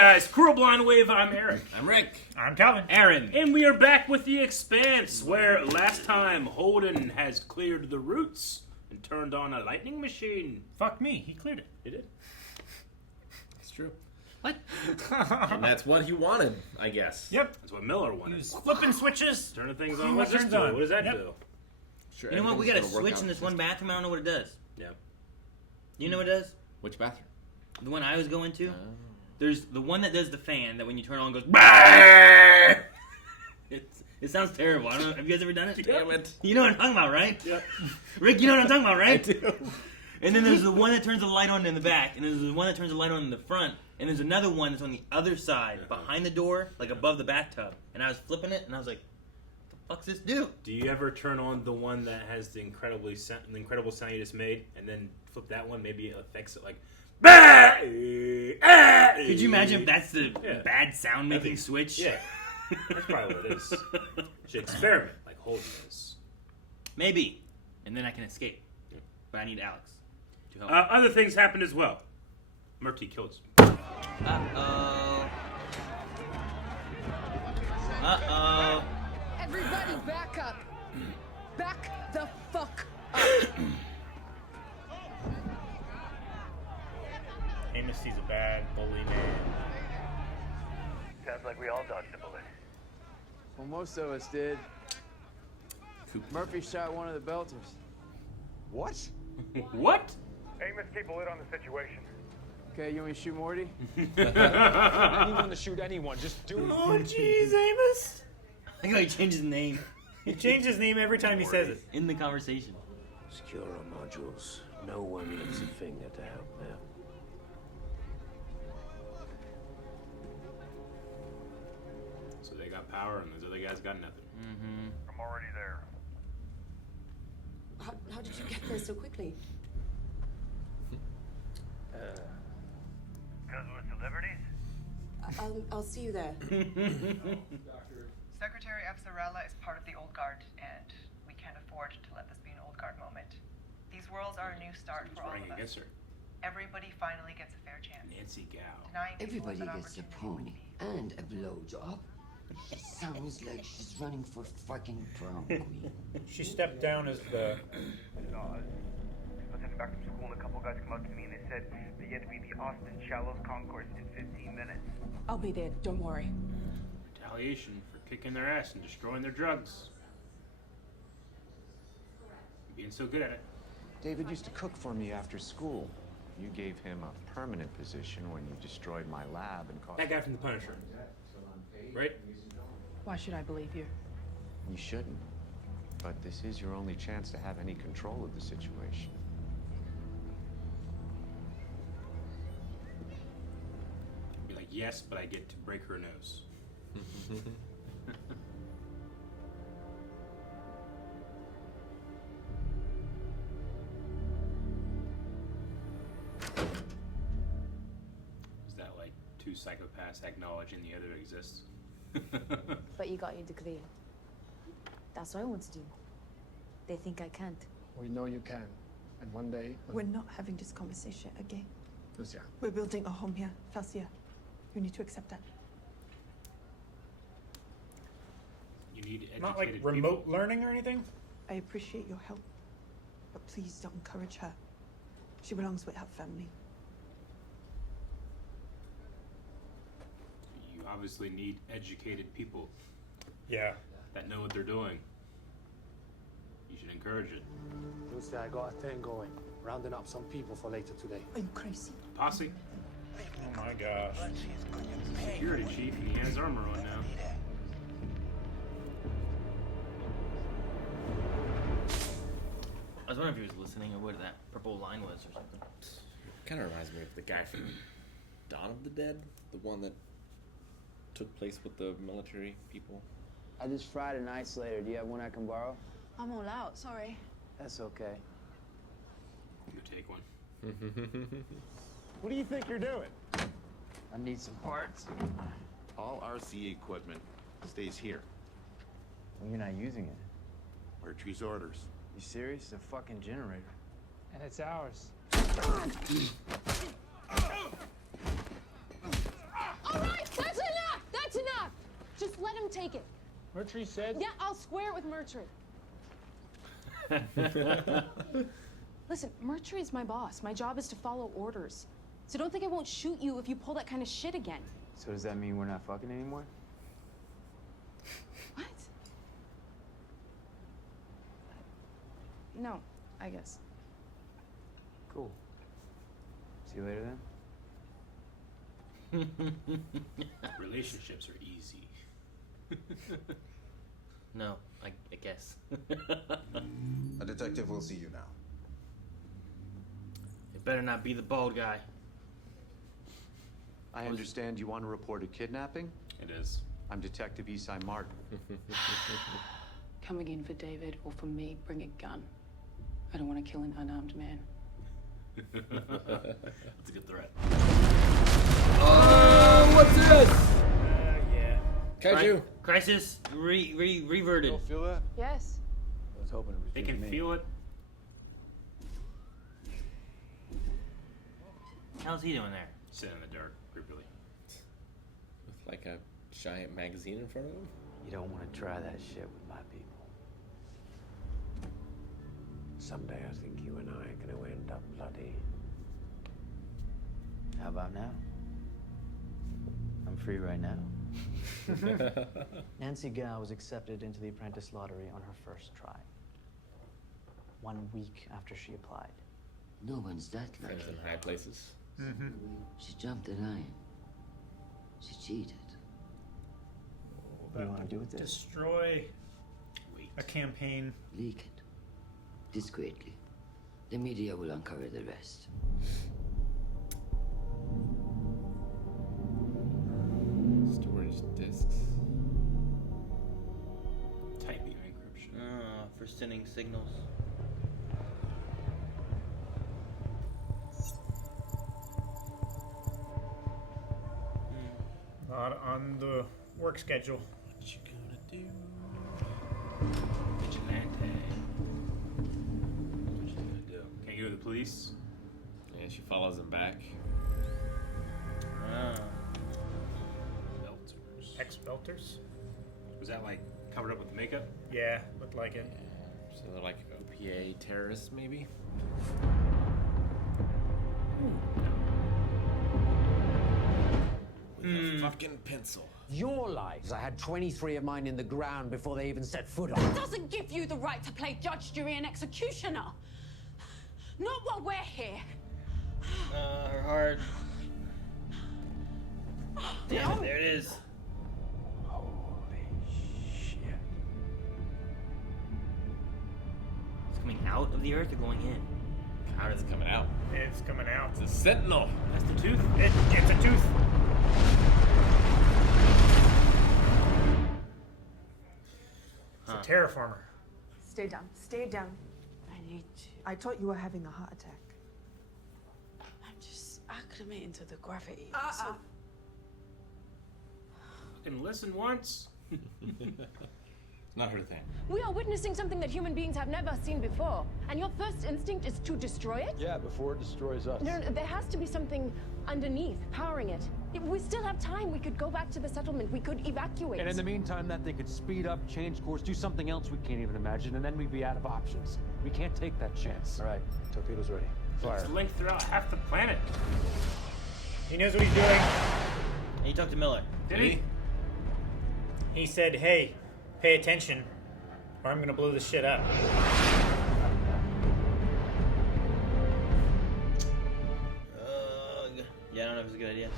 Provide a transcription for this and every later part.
guys, Cruel Blind Wave, I'm Eric. I'm Rick. I'm Calvin. Aaron. And we are back with the Expanse, where last time Holden has cleared the roots and turned on a lightning machine. Fuck me, he cleared it. He did. It's true. What? And that's what he wanted, I guess. Yep. That's what Miller He wanted. was flipping switches. Turning things See on. what What's this turns do? on. What does that Yep. do? Sure, You know what? We got a everything's gonna work switch out in this just- one bathroom. I don't know what it does. Yeah. You know what it does? Which bathroom? The one I was going to. Oh. There's the one that does the fan that when you turn it on goes. Bah! It sounds terrible. I don't know. Have you guys ever done it? Damn it. You know what I'm talking about, right? Yep. Rick, you know what I'm talking about, right? I do. And then there's the one that turns the light on in the back, and there's the one that turns the light on in the front, and there's another one that's on the other side, behind the door, like above the bathtub. And I was flipping it, and I was like, "What the fuck's this do?" Do you ever turn on the one that has the incredible sound you just made, and then flip that one? Maybe it affects it like. Could Could you imagine if that's the Yeah. bad sound-making switch? Yeah, that's probably what it is. Should experiment like Holden is. Maybe. And then I can escape. But I need Alex to help. Other things happened as well. Murphy killed. Uh-oh. Uh-oh. Everybody back up. Back the fuck up. Amos sees a bad bully man. Sounds like we all dodged a bullet. Well, most of us did. Murphy shot one of the Belters. What? What? Amos, keep a lid on the situation. Okay, you want me to shoot Morty? Anyone to shoot anyone, just do it. Oh, jeez, Amos. I think he changed his name He changed his name every time he says it. in the conversation. Secure our modules. No one lifts a finger to help now. So they got power, and those other guys got nothing. I'm already there. How did you get there so quickly? Because we're celebrities? I'll see you there. Secretary Epsarella is part of the Old Guard, and we can't afford to let this be an Old Guard moment. These worlds are a new start for all Running of us. against her. Everybody finally gets a fair chance. Nancy Gow. Denying people Everybody that gets a opportunity would pony be- and a blowjob. It sounds like she's running for fucking prom queen. She stepped down as the... I was heading back from school and a couple guys come up to me and they said that you had to be at the Austin Shallows concourse in 15 minutes. I'll be there. Don't worry. Retaliation for kicking their ass and destroying their drugs. Being so good at it. David used to cook for me after school. You gave him a permanent position when you destroyed my lab and caused... That guy from The Punisher. Right? Why should I believe you? You shouldn't. But this is your only chance to have any control of the situation. Be like, yes, but I get to break her nose. Is that like two psychopaths acknowledging the other exists? But you got your degree. That's what I want to do. They think I can't. We know you can. And one day... We're not having this conversation again. Lucia. We're building a home here, Felsia. You need to accept that. You need educated Not like people. remote learning or anything? I appreciate your help, but please don't encourage her. She belongs with her family. You obviously need educated people Yeah. that know what they're doing. You should encourage it. Lucy, I got a thing going. Rounding up some people for later today. Are you crazy? Posse? Oh my gosh. Security chief, and he has armor on now. I was wondering if he was listening or what that purple line was or something. Kind of reminds me of the guy from Dawn of the Dead, the one that took place with the military people. I just fried an isolator. Do you have one I can borrow? I'm all out, sorry. That's okay. Go take one. What do you think you're doing? I need some parts. All RC equipment stays here. Well, you're not using it. Archie's orders. You serious? It's a fucking generator. And it's ours. Mertry said. Yeah, I'll square it with Mertry. Listen, Mertry is my boss. My job is to follow orders. So don't think I won't shoot you if you pull that kind of shit again. So does that mean we're not fucking anymore? What? No, I guess. Cool. See you later then. Relationships are easy. No, I guess. A detective will see you now. It better not be the bald guy. I understand you want to report a kidnapping? It is. I'm Detective Esai Martin. Coming in for David or for me, bring a gun. I don't want to kill an unarmed man. That's a good threat. Oh, what's this? Yeah. Kaiju. Crisis reverted. You feel that? Yes. I was hoping it was They just can me. feel it. How's he doing there? Sitting in the dark, creepily. With like a giant magazine in front of him. You don't want to try that shit with my people. Someday I think you and I are going to end up bloody. How about now? I'm free right now. Nancy Gow was accepted into the apprentice lottery on her first try. 1 week after she applied. No one's that lucky. Friends in high places. Mm-hmm. She jumped the line. She cheated. What do you want to do with this? Destroy a campaign. Leak it. Discreetly. The media will uncover the rest. Storage discs. Tightly encryption. For sending signals. Not on the work schedule. What you gonna do? Vigilante. What you gonna do? Can't you go to the police? Yeah, she follows him back. Belters. Ex-belters? Was that like covered up with makeup? Yeah, looked like it. So they're like OPA terrorists, maybe? With a fucking pencil. Your lives. I had 23 of mine in the ground before they even set foot That on. doesn't give you the right to play judge, jury, and executioner. Not while we're here. Her heart. Damn it, there it is. Holy shit. It's coming out of the earth or going in? How is it coming out? It's coming out. It's a sentinel. That's the tooth. It's a tooth. It's a terraformer. Stay down. Stay down. I need to. I thought you were having a heart attack. I'm just acclimating to the gravity. Fucking listen once. It's not her thing. We are witnessing something that human beings have never seen before. And your first instinct is to destroy it? Yeah, before it destroys us. No, there has to be something underneath, powering it. If we still have time. We could go back to the settlement. We could evacuate. And in the meantime, that thing could speed up, change course, do something else we can't even imagine, and then we'd be out of options. We can't take that chance. All right, torpedoes ready. Fire. It's linked throughout half the planet. He knows what he's doing. And he talked to Miller. Did he? He said, hey, pay attention, or I'm gonna blow this shit up. Yeah, I don't know if it's a good idea.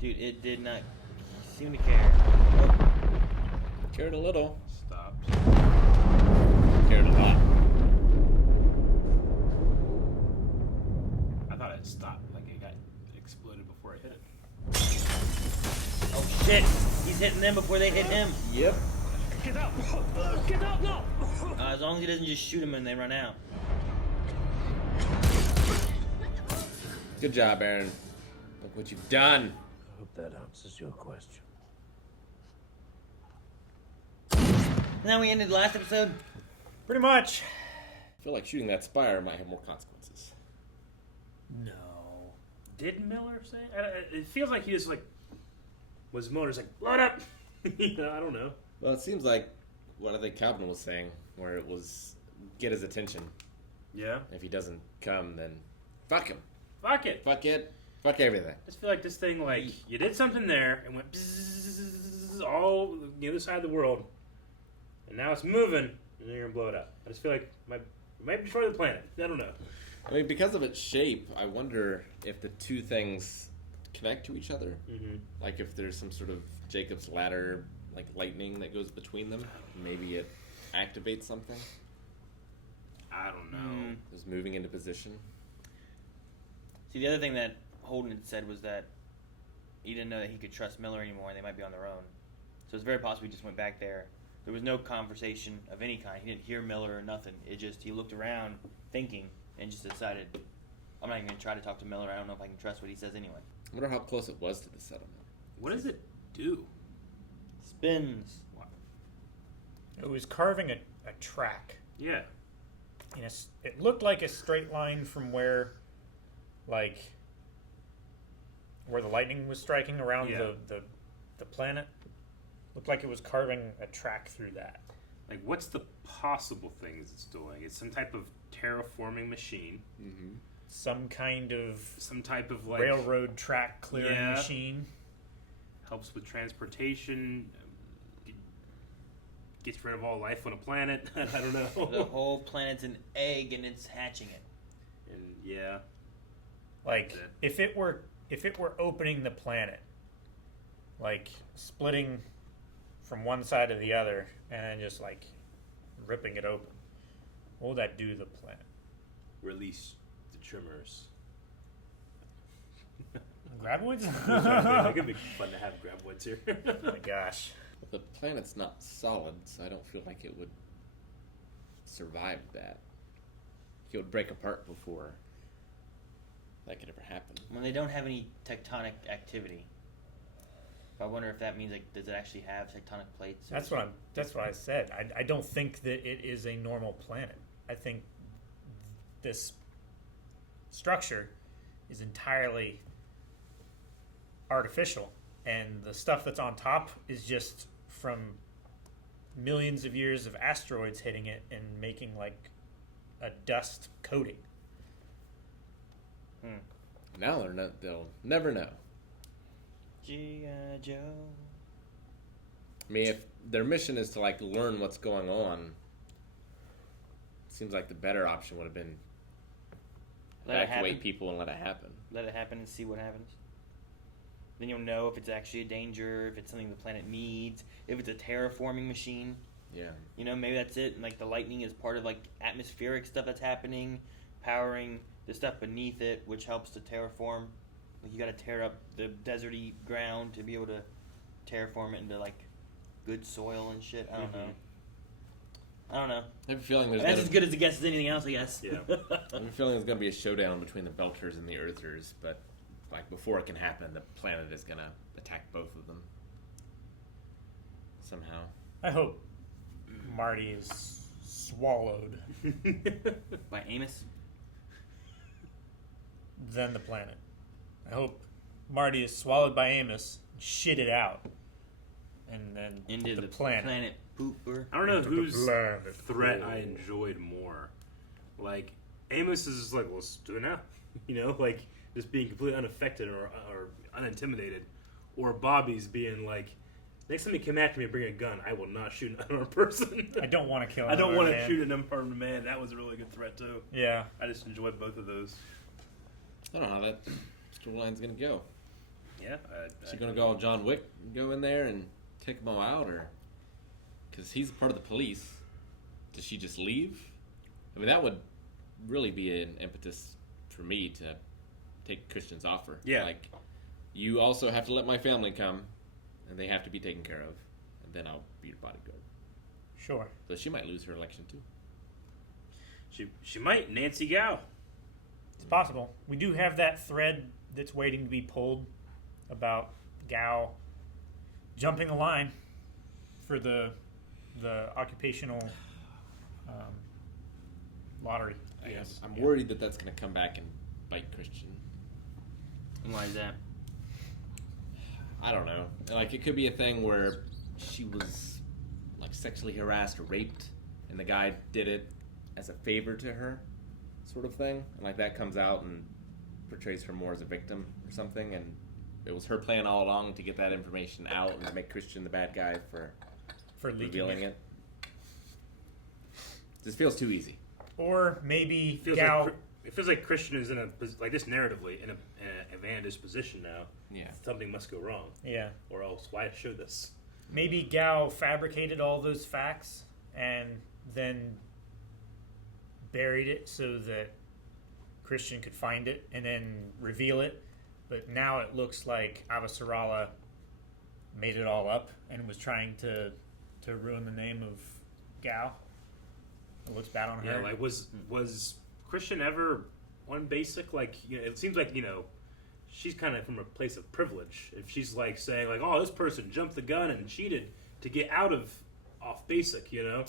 Dude, it did not seem to care. Oh. Cared a little. Stopped. Cared a lot. I thought it stopped. Like it got exploded before it hit it. Oh shit! He's hitting them before they hit him. Yep. Get out! Get out now! As long as he doesn't just shoot them and they run out. Good job, Aaron. Look what you've done. I hope that answers your question. And then we ended last episode. Pretty much. I feel like shooting that spire might have more consequences. No. Did Miller say? It feels like he just like Was Motor's like, blood up? You know, I don't know. Well, it seems like what I think Calvin was saying, where it was get his attention. Yeah. If he doesn't come, then fuck him. Fuck it. Fuck it. Fuck everything. I just feel like this thing, like, you did something there and went bzzz, all the other side of the world, and now it's moving, and you're gonna blow it up. I just feel like it might destroy the planet. I don't know. I mean, because of its shape, I wonder if the two things connect to each other. Mm-hmm. Like if there's some sort of Jacob's ladder, like lightning that goes between them. Maybe it activates something. I don't know. Is moving into position. See, the other thing that Holden had said was that he didn't know that he could trust Miller anymore, and they might be on their own. So it's very possible he just went back there. There was no conversation of any kind. He didn't hear Miller or nothing. It just, he looked around thinking and just decided, I'm not even going to try to talk to Miller. I don't know if I can trust what he says anyway. I wonder how close it was to the settlement. What does it do? Spins. It was carving a track. Yeah. It looked like a straight line from where the lightning was striking around the planet. Looked like it was carving a track through that. Like, what's the possible things it's doing? It's some type of terraforming machine. Mm-hmm. Some type of like railroad track clearing machine. Helps with transportation. Gets rid of all life on a planet. I don't know. The whole planet's an egg and it's hatching it. And yeah. Like if it were opening the planet, like splitting from one side to the other and then just like ripping it open, what would that do to the planet? Release the tremors. Graboids? It could be fun to have graboids here. Oh my gosh. The planet's not solid, so I don't feel like it would survive that. It would break apart before that could ever happen. When they don't have any tectonic activity, I wonder if that means, like, does it actually have tectonic plates? That's what I said. I don't think that it is a normal planet. I think this structure is entirely artificial, and the stuff that's on top is just from millions of years of asteroids hitting it and making like a dust coating. Now they'll never know. G.I. Joe. I mean, if their mission is to like learn what's going on, it seems like the better option would have been evacuate people and let it happen. Let it happen and see what happens. Then you'll know if it's actually a danger, if it's something the planet needs, if it's a terraforming machine. Yeah. You know, maybe that's it. And like the lightning is part of like atmospheric stuff that's happening, powering the stuff beneath it, which helps to terraform. Like you got to tear up the deserty ground to be able to terraform it into like good soil and shit. I don't know. I don't know. I have a feeling that's as good as a guess as anything else, I guess. Yeah. I have a feeling there's going to be a showdown between the Belters and the Earthers, but like before it can happen, the planet is going to attack both of them somehow. I hope Marty is swallowed by Amos. Then the planet. I hope Marty is swallowed by Amos, shit it out, and then into the planet pooper. I don't know whose threat I enjoyed more. Like Amos is just like, well, let's do it now. You know, like just being completely unaffected or unintimidated, or Bobby's being like, next time you come after me, bring a gun. I will not shoot an unarmed person. I don't want to kill. I don't want to shoot an unarmed man. That was a really good threat too. Yeah, I just enjoyed both of those. I don't know how that storyline's gonna go. Yeah, is she gonna go all John Wick, go in there and take them all out, or because he's part of the police, does she just leave? I mean, that would really be an impetus for me to take Christian's offer. Yeah, like you also have to let my family come, and they have to be taken care of, and then I'll be your bodyguard. Sure. So she might lose her election too. She might. Nancy Gao. It's possible. We do have that thread that's waiting to be pulled about Gao jumping the line for the occupational lottery. I guess. I'm worried that that's going to come back and bite Christian. And why is that? I don't know. Like, it could be a thing where she was, like, sexually harassed or raped, and the guy did it as a favor to her, sort of thing. And, like, that comes out and portrays her more as a victim or something, and it was her plan all along to get that information out and to make Christian the bad guy for revealing it. This feels too easy. Or maybe it feels like Christian is in a like this narratively in a advantageous position now. Yeah, something must go wrong. Yeah, or else why show this? Maybe Gao fabricated all those facts and then buried it so that Christian could find it and then reveal it. But now it looks like Avasarala made it all up and was trying to ruin the name of Gao. It looks bad on her. Yeah, like was Christian ever on basic? Like, you know, it seems like, you know, she's kind of from a place of privilege. If she's like saying like, oh, this person jumped the gun and cheated to get out of off basic, you know,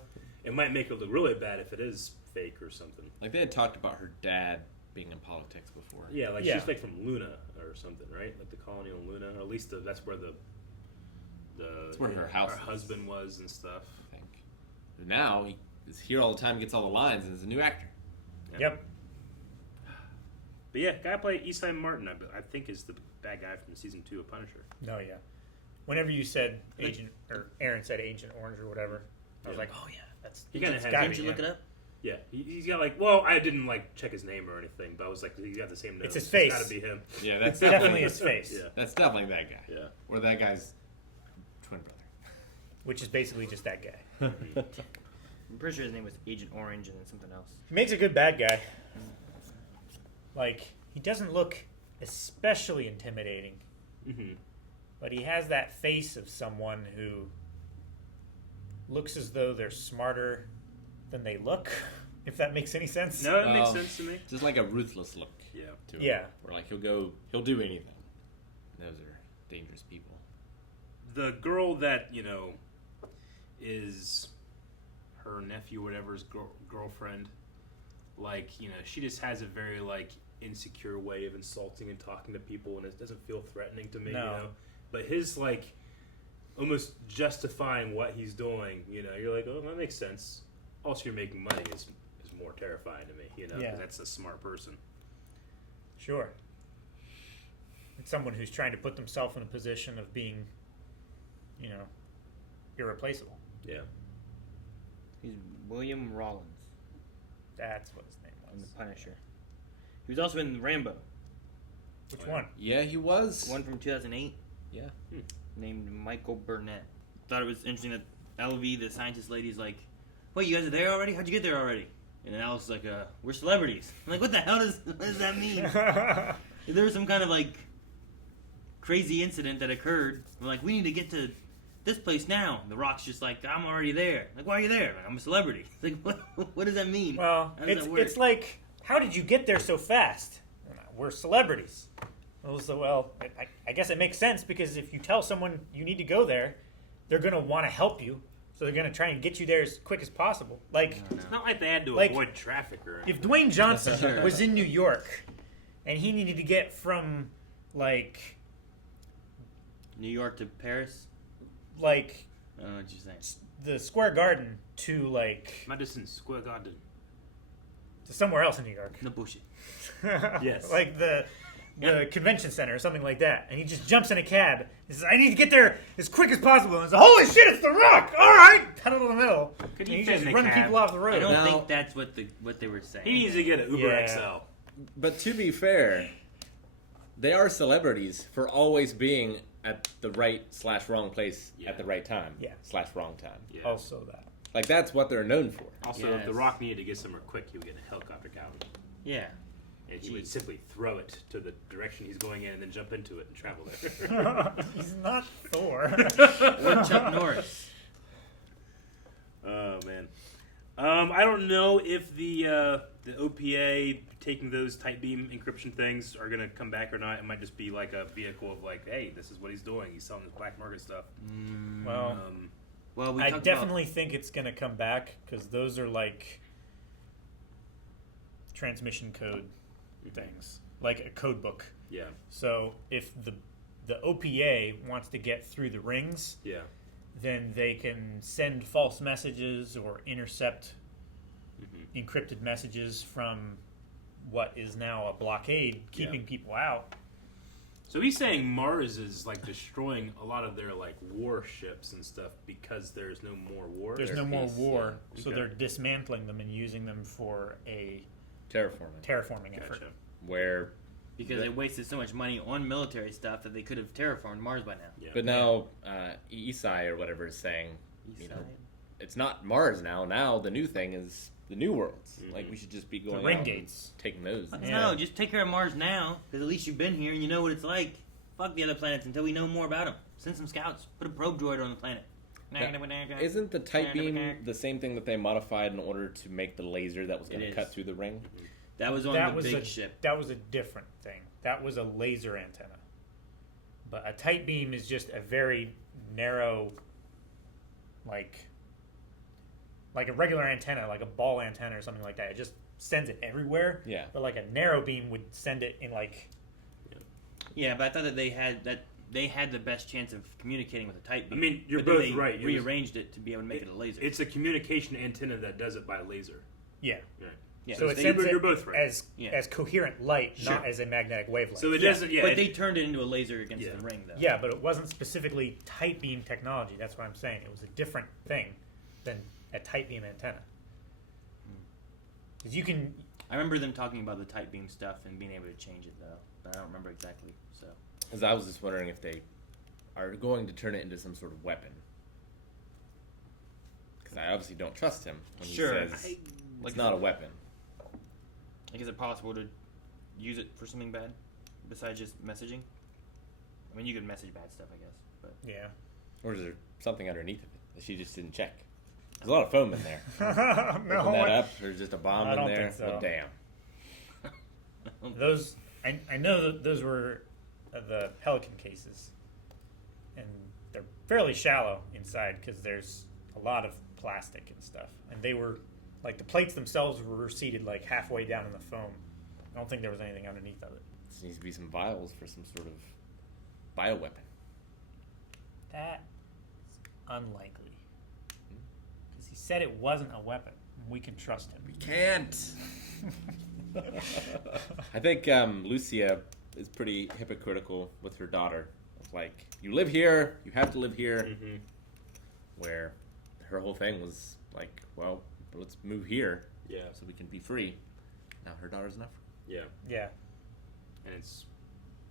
it might make it look really bad if it is fake or something. Like they had talked about her dad being in politics before. Yeah, like she's like from Luna or something, right? Like the colony on Luna, or at least that's where that's where her husband was and stuff. I think. But now he is here all the time, gets all the lines, and is a new actor. Yep. But yeah, guy played Esai Martin, I think, is the bad guy from season 2 of Punisher. No, yeah. Whenever you said Agent, or Aaron said Agent Orange or whatever, I was like, oh yeah, that's. He kind of has. Didn't you look it up? Yeah, he's got like. Well, I didn't like check his name or anything, but I was like, he's got the same nose. It's his face. It's got to be him. Yeah, that's definitely his face. Yeah, that's definitely that guy. Yeah, or that guy's twin brother, which is basically just that guy. I'm pretty sure his name was Agent Orange and then something else. He makes a good bad guy. Like, he doesn't look especially intimidating, but he has that face of someone who looks as though they're smarter than they look, if that makes any sense. No, it makes sense to me. Just like a ruthless look. Yeah. To him, Yeah. Where like he'll do anything. Those are dangerous people. The girl that, you know, is her nephew, whatever's girlfriend, like, you know, she just has a very, like, insecure way of insulting and talking to people, and it doesn't feel threatening to me, No. you know? But his, like, almost justifying what he's doing, you know, you're like, oh, that makes sense. Also, you're making money is more terrifying to me, you know, because that's a smart person. Sure. It's someone who's trying to put themselves in a position of being, you know, irreplaceable. Yeah. He's William Rollins. That's what his name In was. The Punisher. He was also in Rambo. Which one? Yeah, he was. One from 2008. Yeah. Named Michael Burnett. Thought it was interesting that LV, the scientist lady's like, wait, you guys are there already? How'd you get there already? And then Alice is like, we're celebrities. I'm like, what does that mean? If there was some kind of like crazy incident that occurred, we're like, we need to get to this place now. The Rock's just like, I'm already there. Like, why are you there? Like, I'm a celebrity. It's like, what does that mean? Well, it's like, how did you get there so fast? We're celebrities. Well, I guess it makes sense, because if you tell someone you need to go there, they're going to want to help you. So they're going to try and get you there as quick as possible. Like, it's not like they had to like, avoid traffic or anything. If Dwayne Johnson was in New York and he needed to get from, like, New York to Paris? Like, I don't know what you're saying. The Square Garden to, like, Madison Square Garden. To somewhere else in New York. No bullshit. Yes. Like the convention center or something like that. And he just jumps in a cab. He says, I need to get there as quick as possible. And he's like, holy shit, it's The Rock! All right! Pedal to the middle. Could and he he's fit just in a running cab? people off the road. I don't think that's what they were saying. He needs to get an Uber XL. But to be fair, they are celebrities for always being at the right/wrong place at the right time. /wrong time. Yeah. Also that. Like, that's what they're known for. Also, if The Rock needed to get somewhere quick, he would get a helicopter down. Yeah. And he would simply throw it to the direction he's going in and then jump into it and travel there. He's not Thor. Or Chuck Norris. Oh, man. I don't know if the OPA taking those tight beam encryption things are going to come back or not. It might just be like a vehicle of like, hey, this is what he's doing. He's selling this black market stuff. Well, I definitely think it's going to come back, because those are like transmission code things, like a code book. Yeah. So if the the OPA wants to get through the rings, Yeah. then they can send false messages or intercept encrypted messages from what is now a blockade, keeping people out. So he's saying Mars is like destroying a lot of their like warships and stuff because there's no more war. There's no more war, so Okay. they're dismantling them and using them for a terraforming effort. where Because they wasted so much money on military stuff that they could have terraformed Mars by now. But now Isai or whatever is saying, you know, it's not Mars now. Now the new thing is the new worlds. Like we should just be going ring out gates, and taking those. No, just take care of Mars now, because at least you've been here and you know what it's like. Fuck the other planets until we know more about them. Send some scouts. Put a probe droid on the planet. Now, isn't the tight beam the same thing that they modified in order to make the laser that was going It to is. cut through the ring? That was on That the was big a ship. That was a different thing. That was a laser antenna. But a tight beam is just a very narrow, like a regular antenna, like a ball antenna or something like that. It just sends it everywhere. Yeah. But like a narrow beam would send it in like. Yeah, but I thought that they had the best chance of communicating with a tight beam. I mean, you're but then both they right. Rearranged it to be able to make it a laser. It's a communication antenna that does it by laser. Yeah. Right. Yeah. So it you're, sends you're it both right. as coherent light, Sure. not as a magnetic wavelength. So it doesn't. Yeah, but they turned it into a laser against the ring, though. Yeah, but it wasn't specifically tight beam technology. That's what I'm saying. It was a different thing than a tight beam antenna. Because you can. I remember them talking about the tight beam stuff and being able to change it, though. But I don't remember exactly. So. Because I was just wondering if they are going to turn it into some sort of weapon. Because I obviously don't trust him when he says it's not a weapon. Like, is it possible to use it for something bad besides just messaging? I mean, you could message bad stuff, I guess. But yeah. Or is there something underneath of it that she just didn't check? There's a lot of foam in there. No, Open that up. There's just a bomb I in don't there. think so. Well, damn. Those I know that those were the Pelican cases, and they're fairly shallow inside because there's a lot of plastic and stuff, and they were like the plates themselves were seated like halfway down in the foam. I don't think there was anything underneath of it. This needs to be some vials for some sort of bioweapon. That is unlikely because he said it wasn't a weapon. We can trust him. We can't. I think Lucia is pretty hypocritical with her daughter. It's like, you live here, you have to live here. Mm-hmm. Where her whole thing was like, well, let's move here, Yeah. so we can be free. Now her daughter's enough. Yeah. Yeah. And it's.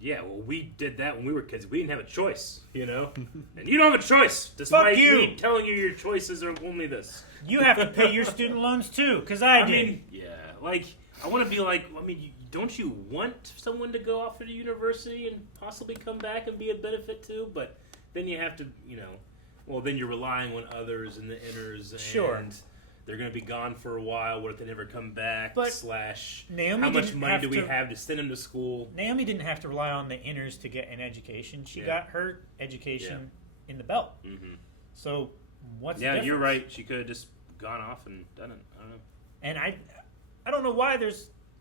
Yeah, well, we did that when we were kids. We didn't have a choice, you know? And you don't have a choice, despite you! me telling you your choices are only this. You have to pay your student loans too, because I did. mean, yeah, like, I want to be like, I mean, don't you want someone to go off to the university and possibly come back and be a benefit too? But then you have to, you know, well, then you're relying on others and the inners, and Sure. they're going to be gone for a while. What if they never come back? But Slash, Naomi how much didn't money have do we to- have to send them to school? Naomi didn't have to rely on the inners to get an education. She Yeah. got her education in the belt. Mm-hmm. So what's the Yeah, difference? you're right. She could have just gone off and done it. I don't know. And I don't know why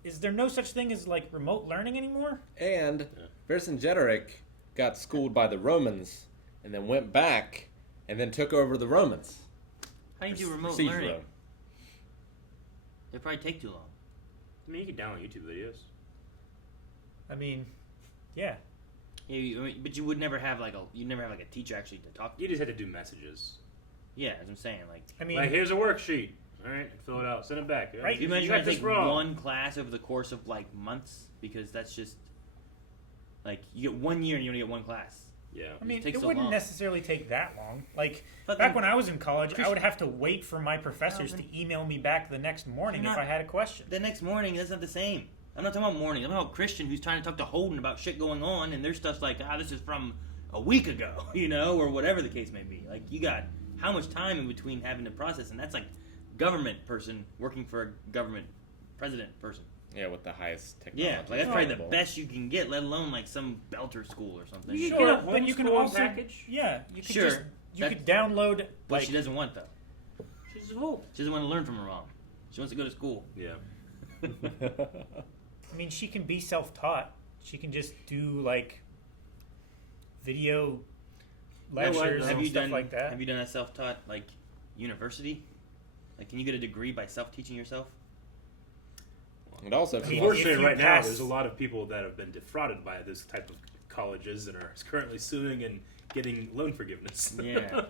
is there no such thing as like remote learning anymore? And Vercingetorix got schooled by the Romans and then went back and then took over the Romans. How do you do remote Siege learning? Rome. It'd probably take too long. I mean, you can download YouTube videos. I mean, yeah. But you would never have like a teacher actually to talk to. You just had to do messages. Yeah, as I'm saying, like I mean, Like, here's a worksheet. All right, fill it out. Send it back. Right. you imagine got I this take wrong. one class over the course of like months, because that's just like you get 1 year and you only get one class. Yeah. I mean, takes it so wouldn't long. necessarily take that long. Like But back then- when I was in college, I Chris- would have to wait for my professors Well, to email me back the next morning You're if not- I had a question. The next morning, that's not the same. I'm not talking about morning. I'm talking about Christian who's trying to talk to Holden about shit going on, and their stuff's like, this is from a week ago, you know, or whatever the case may be. Like, you got how much time in between having to process, and that's like government person working for a government president person. Yeah, with the highest technology. Yeah, like that's probably the available. best you can get, let alone like some belter school or something. You Sure, get a but you can homeschool also package? yeah, you could Sure, just you that- could download What like she doesn't want though. She's a fool. She doesn't want to learn from her mom. She wants to go to school. Yeah. I mean, she can be self-taught. She can just do like video No, I lectures know. Have and you stuff done like that. Have you done a self-taught like university? Like, can you get a degree by self-teaching yourself? And also, if you want, Unfortunately, right now, there's a lot of people that have been defrauded by this type of colleges and are currently suing and getting loan forgiveness. Yeah.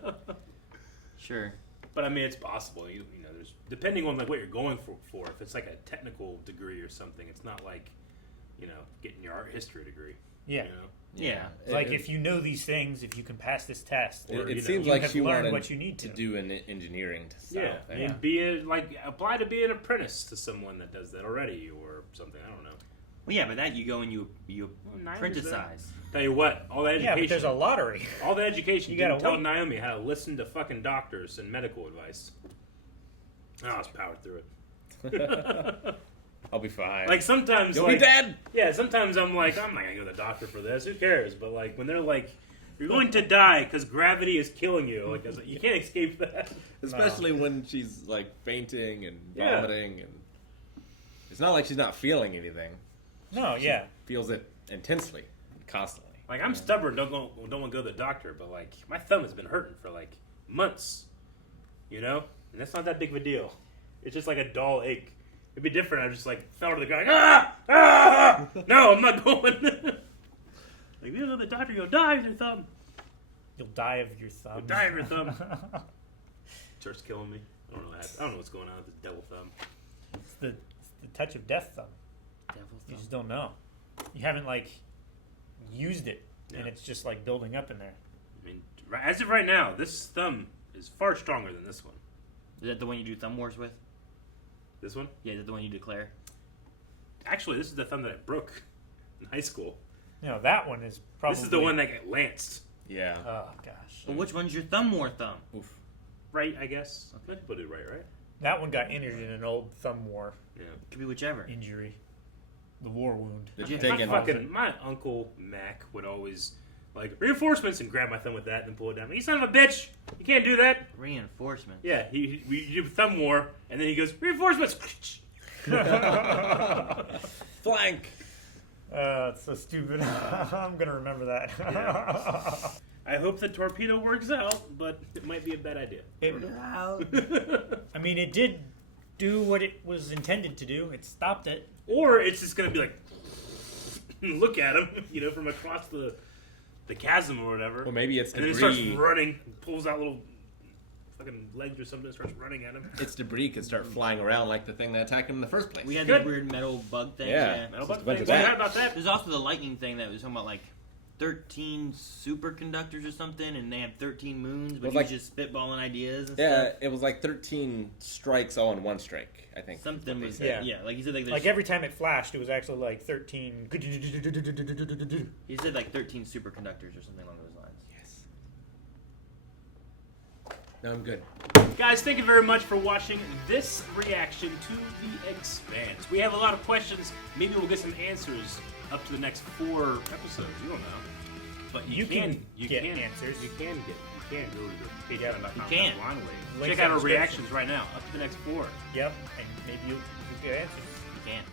Sure. But I mean, it's possible. You know, there's depending on like what you're going for. If it's like a technical degree or something, it's not like, you know, getting your art history degree. Yeah. You know? Yeah. Like if you know these things, if you can pass this test, or it you seems you like have she learned wanted what you need to do an engineering style Yeah, thing. and be apply to be an apprentice to someone that does that already or something. I don't know. Well, yeah, but that you go and you Naomi's apprentice. Tell you what, all that education. Yeah, but there's a lottery. All that education. You You gotta didn't tell wait. Naomi how to listen to fucking doctors and medical advice. I'll just power through it. I'll be fine. Like sometimes, You'll like, be dead. Yeah, sometimes I'm like, I'm not gonna go to the doctor for this. Who cares? But like when they're like, you're going to die because gravity is killing you. Like I was like, you can't escape that. Especially when she's like fainting and Yeah. vomiting, and it's not like she's not feeling anything. No, She yeah. feels it intensely, constantly. Like I'm stubborn. Don't want to go to the doctor. But like my thumb has been hurting for like months. You know, and that's not that big of a deal. It's just like a dull ache. It'd be different. I just like fell to the ground. No, I'm not going. Like you go to the doctor, you'll die with your thumb. You'll die of your thumb. You'll die of your thumb. Starts killing me. I don't know what's going on with this devil thumb. It's the touch of death thumb. You just don't know. You haven't like used it, and it's just like building up in there. I mean, as of right now, this thumb is far stronger than this one. Is that the one you do thumb wars with? This one? Yeah, is that the one you declare? Actually, this is the thumb that I broke in high school. No, that one is probably. This is the one that got lanced. Yeah. Oh gosh. Well, which one's your thumb war thumb? Oof. Right, I guess. Most people do right? That one got injured in an old thumb war. Yeah. Could be whichever. Injury. The war wound. My uncle Mac would always like reinforcements and grab my thumb with that and then pull it down. You son of a bitch! You can't do that. Reinforcements. Yeah, we do thumb war, and then he goes reinforcements. Flank. It's so stupid. I'm gonna remember that. Yeah. I hope the torpedo works out, but it might be a bad idea. I mean, it did do what it was intended to do. It stopped it. Or it's just gonna be like, look at him, you know, from across the chasm or whatever. Or maybe it's and then it debris. starts running, pulls out little fucking legs or something, and starts running at him. Its debris could start flying around like the thing that attacked him in the first place. We had that weird metal bug thing. Yeah. Metal Just bug a bunch thing. of What that. about that? There's also the lightning thing that was talking about like 13 superconductors or something, and they have 13 moons, but was he's like- just spitballing ideas and Yeah, stuff. it was like 13 strikes all in one strike, I think. Something was Yeah. yeah, like he said like, Like every time it flashed, it was actually like 13. he said like 13 superconductors or something along those lines. Yes. No, I'm good. Guys, thank you very much for watching this reaction to The Expanse. We have a lot of questions. Maybe we'll get some answers up to the next 4 episodes. You don't know. But You can get can answers. You can go to the Patreon.com. You can. Check out our reactions right now, up to the next 4. Yep, and maybe you'll get answers. You can.